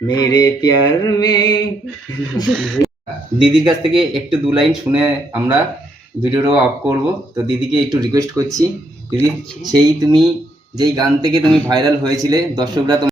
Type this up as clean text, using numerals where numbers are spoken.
মেরে প্যার মে। দিদির কাছ থেকে একটু 2 লাইন শুনে আমরা ভিডিওটা অফ করব। তো দিদিকে একটু রিকোয়েস্ট করছি, দিদি সেই তুমি যেই গান থেকে তুমি ভাইরাল হয়েছিলে, দর্শকরা